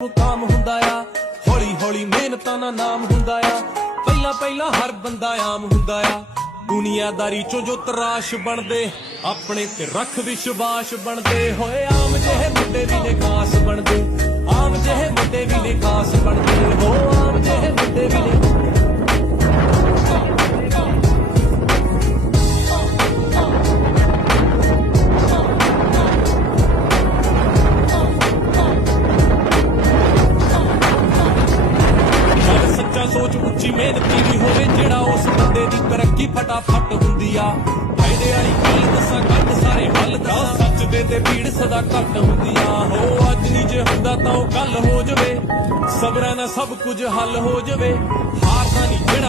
ਮੁਕਾਮ ਹੁੰਦਾ ਆ, ਹੌਲੀ ਹੌਲੀ ਮਿਹਨਤਾਂ ਦਾ ਨਾਮ ਹੁੰਦਾ ਆ। ਪਹਿਲਾਂ ਪਹਿਲਾਂ ਹਰ ਬੰਦਾ ਆਮ ਹੁੰਦਾ ਆ, ਦੁਨੀਆਦਾਰੀ ਚੋਂ ਜੋ ਤਰਾਸ਼ ਬਣਦੇ, ਆਪਣੇ ਤੇ ਰੱਖ ਵਿਸ਼ਵਾਸ ਬਣਦੇ ਹੋਏ। ਆਮ ਜਿਹੇ ਮੁੰਡੇ ਵੀ ਨੇ ਖਾਸ ਬਣਦੇ, ਆਮ ਜਿਹੇ ਮੁੰਡੇ ਵੀ ਨੇ ਖਾਸ ਬਣਦੇ ਹੋ, ਆਮ ਜਿਹੇ ਮੁੰਡੇ ਵੀ ਨੇ। ਸੋਚ ਉੱਚੀ ਮਿਹਨਤੀ ਵੀ ਹੋਵੇ, ਜਿਹੜਾ ਉਸ ਬੰਦੇ ਦੀ ਤਰੱਕੀ ਫਟਾਫਟ ਹੁੰਦੀ ਆ। ਫਾਇਦੇ ਵਾਲੀ ਗੱਲ ਦੱਸਾਂ, ਕੱਢ ਸਾਰੇ ਹੱਲ ਦੱਸਾਂ, ਸੱਚ ਦੇ ਤੇ ਭੀੜ ਸਦਾ ਘੱਟ ਹੁੰਦੀ ਆ। ਹੋ ਅੱਜ ਨਹੀਂ ਜੇ ਹੁੰਦਾ ਤਾਂ ਉਹ ਕੱਲ ਹੋ ਜਾਵੇ, ਸਬਰਾਂ ਨਾਲ ਸਭ ਕੁਝ ਹੱਲ ਹੋ ਜਾਵੇ। ਹਾਰ ਤਾਂ ਨਹੀਂ ਜਿਹੜਾ